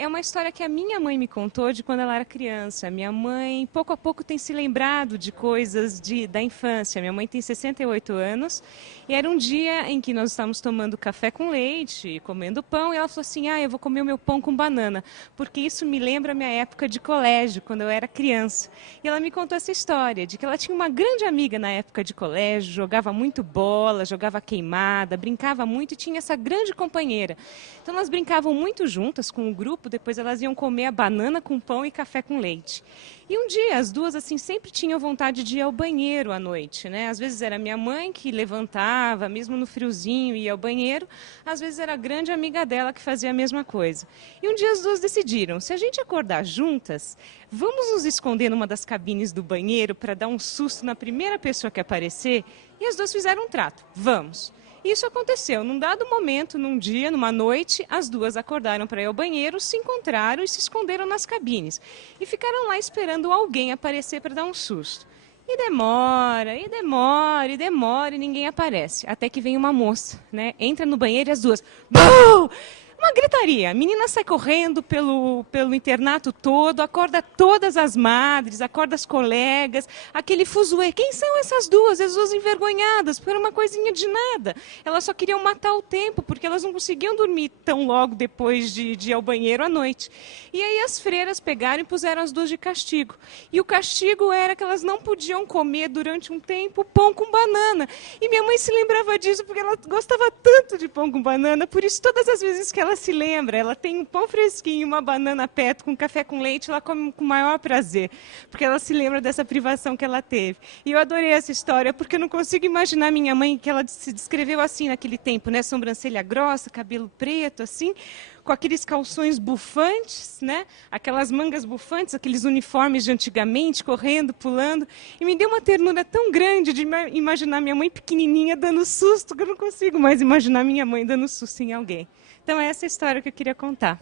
É uma história que a minha mãe me contou de quando ela era criança. Minha mãe, pouco a pouco, tem se lembrado de coisas da infância. Minha mãe tem 68 anos e era um dia em que nós estávamos tomando café com leite, comendo pão, e ela falou assim: eu vou comer o meu pão com banana, porque isso me lembra a minha época de colégio, quando eu era criança. E ela me contou essa história de que ela tinha uma grande amiga na época de colégio, jogava muito bola, jogava queimada, brincava muito e tinha essa grande companheira. Então elas brincavam muito juntas com o grupo, depois elas iam comer a banana com pão e café com leite. E um dia as duas assim sempre tinham vontade de ir ao banheiro à noite, né? Às vezes era minha mãe que levantava, mesmo no friozinho, ia ao banheiro, às vezes era a grande amiga dela que fazia a mesma coisa. E um dia as duas decidiram: se a gente acordar juntas, vamos nos esconder numa das cabines do banheiro para dar um susto na primeira pessoa que aparecer? E as duas fizeram um trato: vamos. Isso aconteceu. Num dado momento, num dia, numa noite, as duas acordaram para ir ao banheiro, se encontraram e se esconderam nas cabines. E ficaram lá esperando alguém aparecer para dar um susto. E demora, e demora, e demora, e ninguém aparece. Até que vem uma moça, né? Entra no banheiro e as duas: "Bum!" Uma gritaria. A menina sai correndo pelo internato todo, acorda todas as madres, acorda as colegas, aquele fuzuê. Quem são essas duas? As duas envergonhadas, por uma coisinha de nada. Elas só queriam matar o tempo, porque elas não conseguiam dormir tão logo depois de ir ao banheiro à noite. E aí as freiras pegaram e puseram as duas de castigo. E o castigo era que elas não podiam comer durante um tempo pão com banana. E minha mãe se lembrava disso porque ela gostava tanto de pão com banana, por isso todas as vezes que ela se lembra, ela tem um pão fresquinho, uma banana perto, com café com leite, ela come com o maior prazer, porque ela se lembra dessa privação que ela teve. E eu adorei essa história, porque eu não consigo imaginar minha mãe, que ela se descreveu assim naquele tempo, né? Sobrancelha grossa, cabelo preto, assim, com aqueles calções bufantes, né? Aquelas mangas bufantes, aqueles uniformes de antigamente, correndo, pulando. E me deu uma ternura tão grande de imaginar minha mãe pequenininha dando susto, que eu não consigo mais imaginar minha mãe dando susto em alguém. Então, essa é a história que eu queria contar.